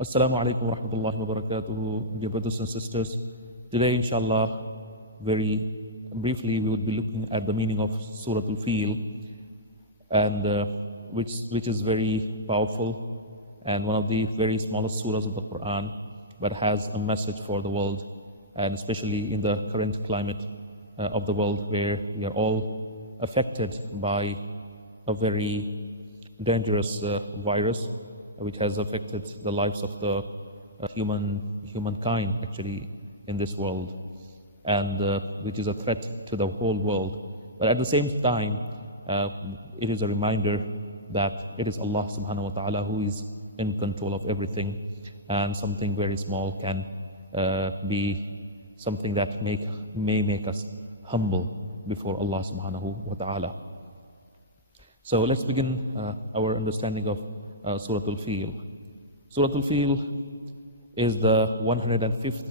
Assalamu alaikum wa rahmatullahi wa barakatuhu, dear brothers and sisters. Today, inshallah, very briefly, we would be looking at the meaning of Surah Al-Fil, and which is very powerful and one of the very smallest surahs of the Quran, but has a message for the world, and especially in the current climate of the world, where we are all affected by a very dangerous virus which has affected the lives of the humankind actually in this world, and which is a threat to the whole world. But at the same time, it is a reminder that it is Allah subhanahu wa ta'ala who is in control of everything, and something very small can be something that may make us humble before Allah subhanahu wa ta'ala. So let's begin our understanding of Surah Al-Fil. Surah Al-Fil is the 105th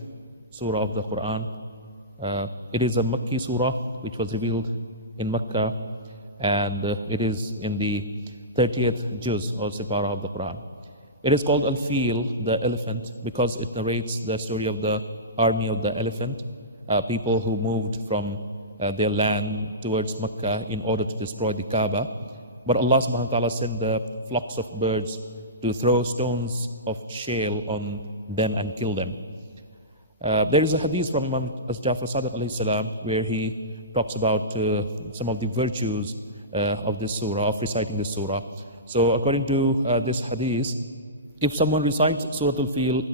surah of the Quran. It is a Makki surah which was revealed in Makkah, and it is in the 30th juz or separa of the Quran. It is called Al-Fil, the elephant, because it narrates the story of the army of the elephant, people who moved from their land towards Makkah in order to destroy the Kaaba. But Allah subhanahu wa ta'ala sent the flocks of birds to throw stones of shale on them and kill them. There is a hadith from Imam Ja'far Sadiq alayhi salam where he talks about some of the virtues of this surah, of reciting this surah. So according to this hadith, if someone recites Surah Al-Fil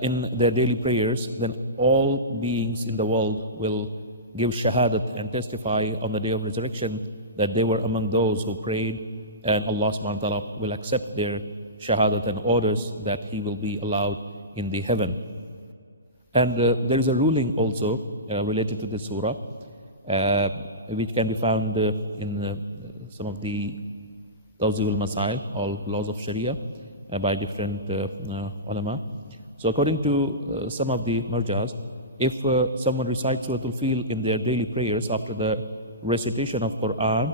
in their daily prayers, then all beings in the world will give shahadat and testify on the day of resurrection that they were among those who prayed, and Allah subhanahu wa ta'ala will accept their shahadat and orders that He will be allowed in the heaven. And there is a ruling also related to this surah, which can be found in some of the Tawzih al-Masail, or laws of Sharia, by different ulama. So according to some of the marjas, if someone recites Surah Al-Fil in their daily prayers after the recitation of Quran,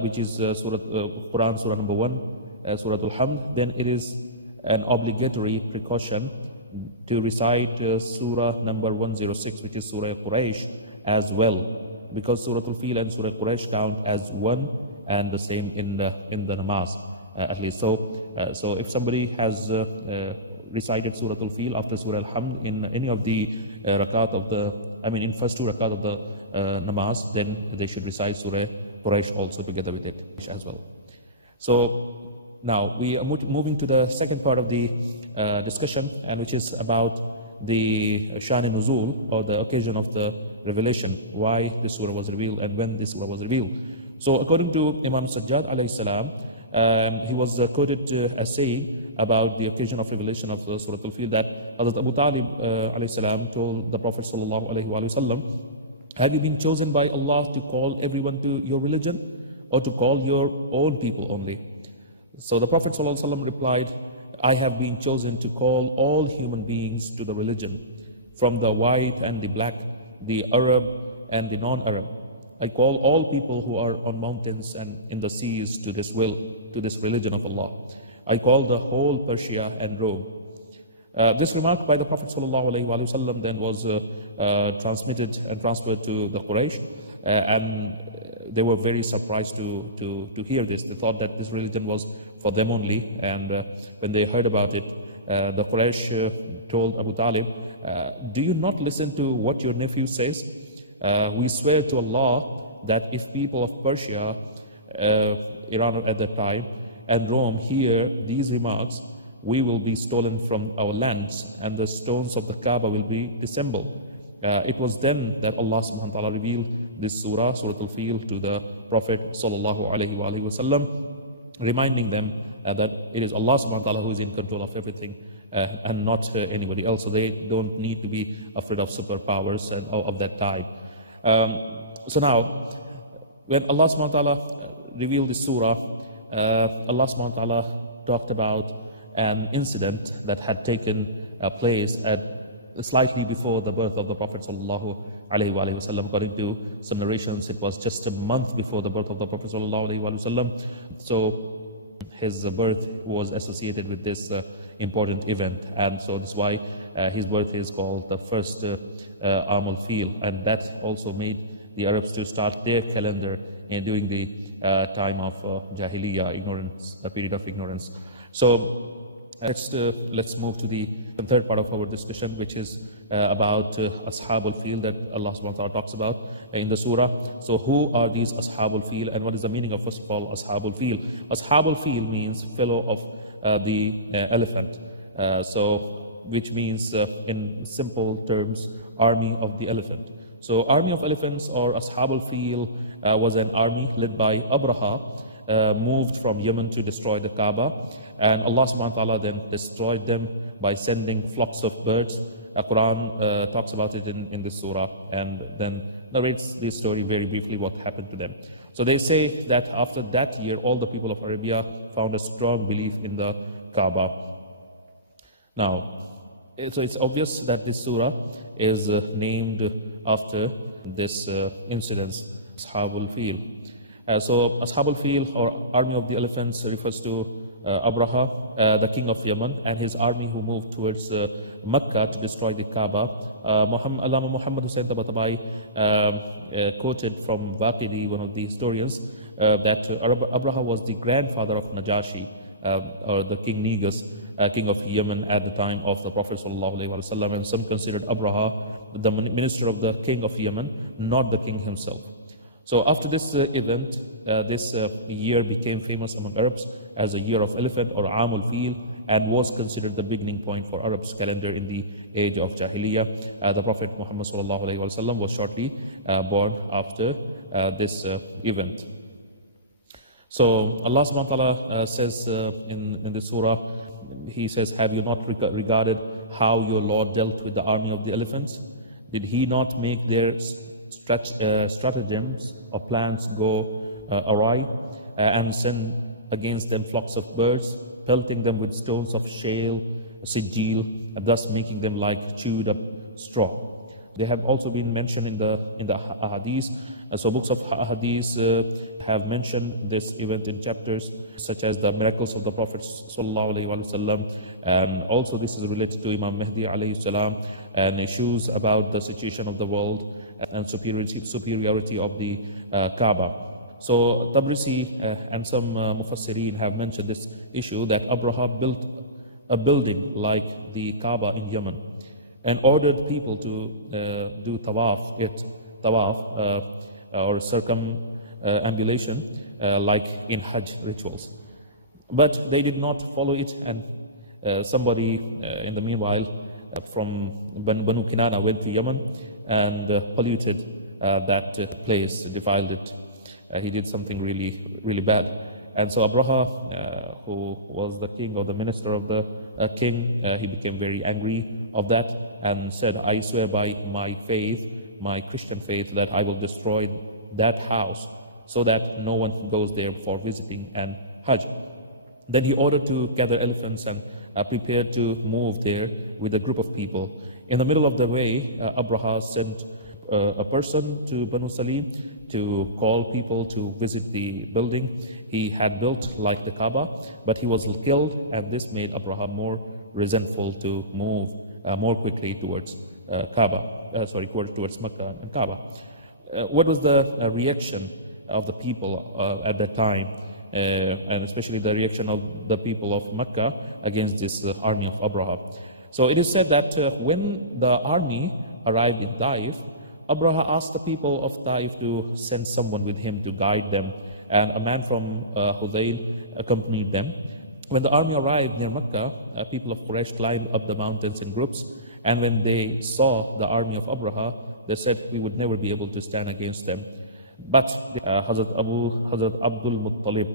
which is Quran Surah number 1, Surah Al-Hamd, then it is an obligatory precaution to recite Surah number 106, which is Surah Quraysh, as well, because Surah Al-Fil and Surah Quraysh count as one and the same in the namaz, at least. So if somebody has recited Surah Al-Fil after Surah Al-Hamd in any of the rakat of the, in first two rakat of the namaz, then they should recite Surah Quraysh also together with it as well. So now we are moving to the second part of the discussion, and which is about the Shan Nuzul, or the occasion of the revelation, why this surah was revealed and when this surah was revealed. So according to Imam Sajjad alayhi salam, he was quoted as saying about the occasion of revelation of Surah Al-Fil, that Hazrat Abu Talib alayhi salam told the Prophet sallallahu alayhi wa sallam, have you been chosen by Allah to call everyone to your religion, or to call your own people only? So the Prophet sallallahu alayhi wa sallam replied, I have been chosen to call all human beings to the religion, from the white and the black, the Arab and the non-Arab. I call all people who are on mountains and in the seas to this religion of Allah. I call the whole Persia and Rome. This remark by the Prophet ﷺ then was transmitted and transferred to the Quraysh, and they were very surprised to hear this. They thought that this religion was for them only, and when they heard about it, the Quraysh told Abu Talib, do you not listen to what your nephew says? We swear to Allah that if people of Persia, Iran at that time, and Rome hear these remarks, we will be stolen from our lands, and the stones of the Kaaba will be dissembled. It was then that Allah subhanahu wa ta'ala revealed this surah, Surah Al-Fil, to the Prophet sallallahu alayhi wa sallam, reminding them that it is Allah subhanahu wa ta'ala who is in control of everything, and not anybody else. So they don't need to be afraid of superpowers and of that type. So now, when Allah subhanahu wa ta'ala revealed this surah, Allah subhanahu wa ta'ala talked about an incident that had taken place at slightly before the birth of the Prophet sallallahu alaihi wasallam. According to some narrations, it was just a month before the birth of the Prophet sallallahu alaihi wasallam. So his birth was associated with this important event. And so that's why his birth is called the first Am al-Fil. And that also made the Arabs to start their calendar during the time of Jahiliyyah, ignorance, a period of ignorance. So let's move to the third part of our discussion, which is about Ashab al-Fil that Allah subhanahu wa ta'ala talks about in the surah. So who are these Ashab al-Fil, and what is the meaning of, first of all, Ashab al-Fil? Ashab al-Fil means fellow of the elephant. Which means, in simple terms, army of the elephant. So army of elephants, or Ashab al-Fil, was an army led by Abraha, moved from Yemen to destroy the Kaaba. And Allah subhanahu wa ta'ala then destroyed them by sending flocks of birds. Quran talks about it in this surah, and then narrates this story very briefly, what happened to them. So they say that after that year, all the people of Arabia found a strong belief in the Kaaba. Now, so it's obvious that this surah is named after this incident, Ashab al-Fil. So Ashab al-Fil, or army of the elephants, refers to Abraha, the king of Yemen, and his army who moved towards Mecca to destroy the Kaaba. Allama Muhammad Hussain Tabatabai quoted from Waqidi, one of the historians, that Abraha was the grandfather of Najashi, or the King Negus, king of Yemen at the time of the Prophet ﷺ, and some considered Abraha the minister of the king of Yemen, not the king himself. So after this event, this year became famous among Arabs as a year of elephant, or Am al-Fil, and was considered the beginning point for Arabs' calendar in the age of Jahiliyyah. The Prophet Muhammad ﷺ was shortly born after this event. So Allah subhanahu wa ta'ala says in the surah, He says, have you not regarded how your Lord dealt with the army of the elephants? Did He not make their stratagems or plans go awry, and send against them flocks of birds, pelting them with stones of shale, sijil, and thus making them like chewed up straw? They have also been mentioned in the ahadith. So books of ahadith have mentioned this event in chapters such as the miracles of the Prophet ﷺ, and also this is related to Imam Mahdi alayhi salam, and issues about the situation of the world and superiority of the Kaaba. So Tabrisi and some Mufassirin have mentioned this issue, that Abraha built a building like the Kaaba in Yemen and ordered people to do tawaf or circumambulation like in Hajj rituals. But they did not follow it, and somebody in the meanwhile from Banu Kinana went to Yemen and polluted that place, defiled it. He did something really bad. And so Abraha, who was the king or the minister of the king, he became very angry of that and said, I swear by my faith, my Christian faith, that I will destroy that house so that no one goes there for visiting and Hajj. Then he ordered to gather elephants and prepared to move there with a group of people. In the middle of the way, Abraha sent a person to Banu Salim to call people to visit the building he had built like the Kaaba, but he was killed, and this made Abraha more resentful to move more quickly towards towards Mecca and Kaaba. What was the reaction of the people at that time, and especially the reaction of the people of Mecca against this army of Abraha? So it is said that when the army arrived in Taif, Abraha asked the people of Taif to send someone with him to guide them, and a man from Hudayl accompanied them. When the army arrived near Mecca, people of Quraysh climbed up the mountains in groups, and when they saw the army of Abraha, they said, we would never be able to stand against them. But Hazrat Abdul Muttalib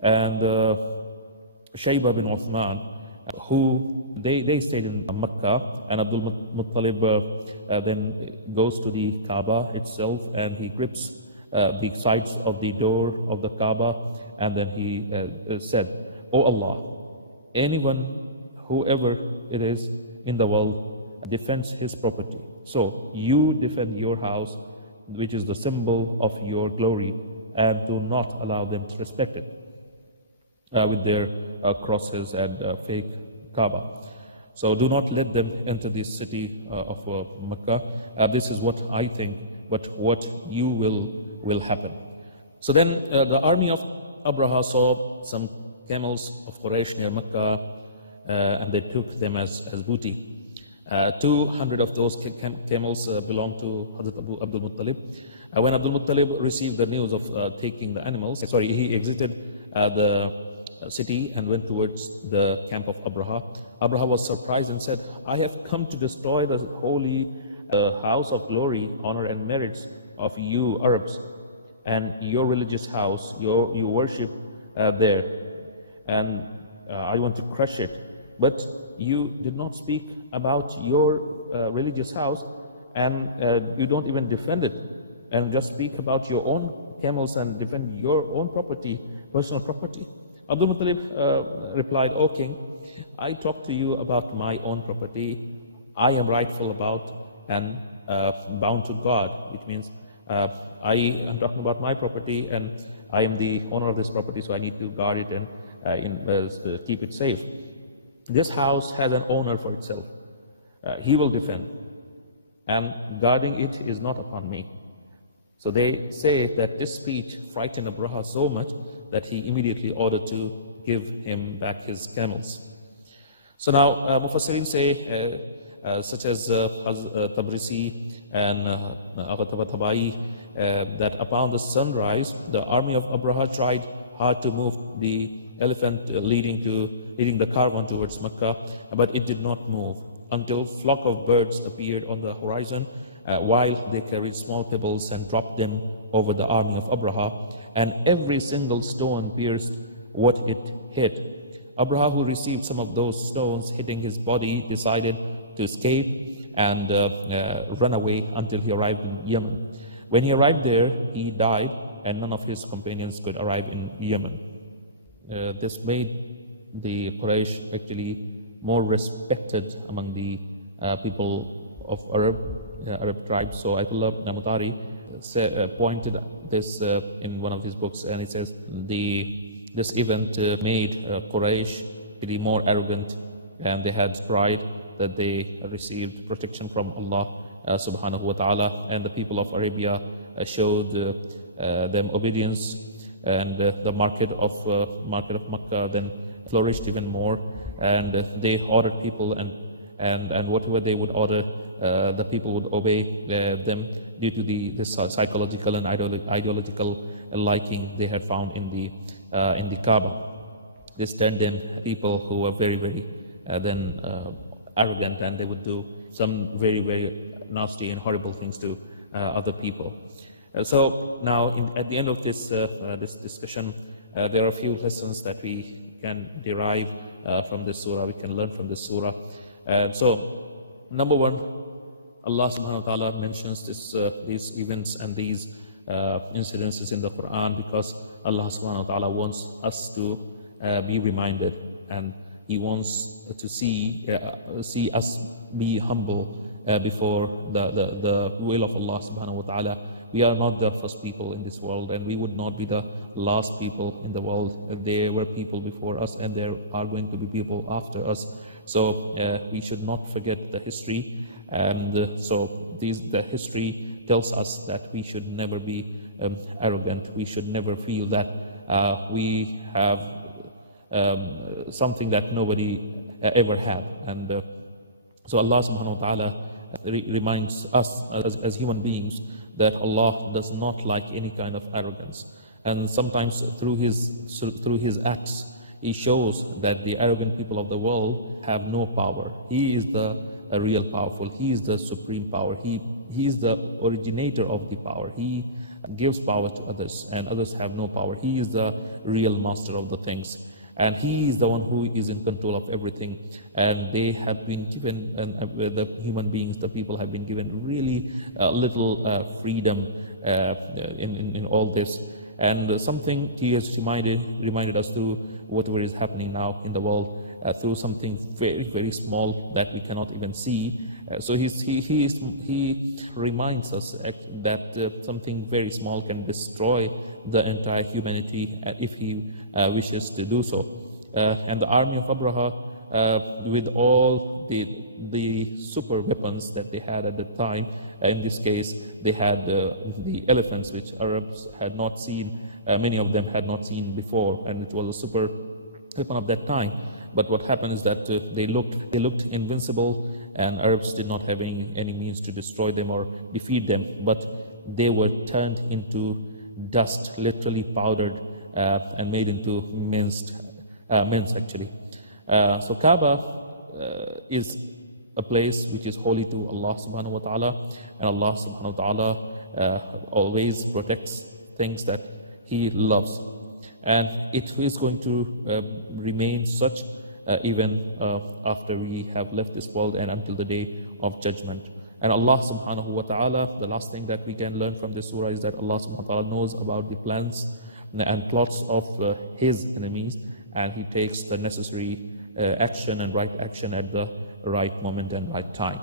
and Shayba bin Uthman, who they stayed in Mecca, and Abdul Muttalib then goes to the Kaaba itself, and he grips the sides of the door of the Kaaba, and then he said, O Allah, anyone, whoever it is in the world, defends his property. So you defend your house, which is the symbol of your glory, and do not allow them to respect it with their crosses and fake Kaaba. So do not let them enter this city of Mecca. This is what I think, but what you will happen. So then the army of Abraha saw some camels of Quraysh near Mecca, and they took them as booty. 200 of those camels belonged to Hazrat Abdul Muttalib. When Abdul Muttalib received the news of taking the animals, he exited the city and went towards the camp of Abraha. Abraha was surprised and said, I have come to destroy the holy house of glory, honor and merits of you Arabs, and your religious house, you worship there, and I want to crush it. But you did not speak about your religious house, and you don't even defend it, and just speak about your own camels and defend your own property, personal property. Abdul Muttalib replied, O king, I talk to you about my own property. I am rightful about and bound to God, which means I am talking about my property, and I am the owner of this property, so I need to guard it and keep it safe. This house has an owner for itself. He will defend, and guarding it is not upon me. So they say that this speech frightened Abraha so much that he immediately ordered to give him back his camels. So now Mufassirin say, such as Tabrisi and Tabai, that upon the sunrise, the army of Abraha tried hard to move the elephant leading the caravan towards Mecca, but it did not move until a flock of birds appeared on the horizon, while they carried small pebbles and dropped them over the army of Abraha, and every single stone pierced what it hit. Abraha, who received some of those stones hitting his body, decided to escape and run away until he arrived in Yemen. When he arrived there, he died, and none of his companions could arrive in Yemen. This made the Quraysh actually more respected among the people of Arab tribes. So Ayatollah Namutari pointed this in one of his books, and it says this event made Quraysh really more arrogant, and they had pride that they received protection from Allah subhanahu wa ta'ala, and the people of Arabia showed them obedience, and the market of Makkah then flourished even more, and they ordered people, and whatever they would order, the people would obey them due to the psychological and ideological liking they had found in the Kaaba. This turned them people who were very, very then arrogant, and they would do some very, very nasty and horrible things to other people. So now, at the end of this discussion, there are a few lessons that we can derive from this surah, we can learn from this surah. So, number one, Allah subhanahu wa ta'ala mentions these events and these incidences in the Quran because Allah subhanahu wa ta'ala wants us to be reminded, and He wants to see us be humble before the will of Allah subhanahu wa ta'ala. We are not the first people in this world, and we would not be the last people in the world. There were people before us, and there are going to be people after us. So we should not forget the history, and so the history tells us that we should never be arrogant. We should never feel that we have something that nobody ever had. And so Allah subhanahu wa ta'ala reminds us as human beings that Allah does not like any kind of arrogance. And sometimes through his acts, He shows that the arrogant people of the world have no power. He is the real powerful. He is the supreme power. He is the originator of the power. He gives power to others, and others have no power. He is the real master of the things, and He is the one who is in control of everything. And they have been given, the human beings, the people have been given really little freedom in all this. And something He has reminded us through whatever is happening now in the world, through something very, very small that we cannot even see. So He reminds us that something very small can destroy the entire humanity if He wishes to do so. And the army of Abraha with all the super weapons that they had at the time. In this case, they had the elephants, which Arabs had not seen, many of them had not seen before, and it was a super weapon of that time. But what happened is that they looked invincible, and Arabs did not have any means to destroy them or defeat them, but they were turned into dust, literally powdered and made into mince actually. So Kaaba is a place which is holy to Allah subhanahu wa ta'ala, and Allah subhanahu wa ta'ala always protects things that He loves. And it is going to remain such even after we have left this world and until the day of judgment. And Allah subhanahu wa ta'ala, the last thing that we can learn from this surah is that Allah subhanahu wa ta'ala knows about the plans and plots of His enemies, and He takes the necessary action and right action at the right moment and right time.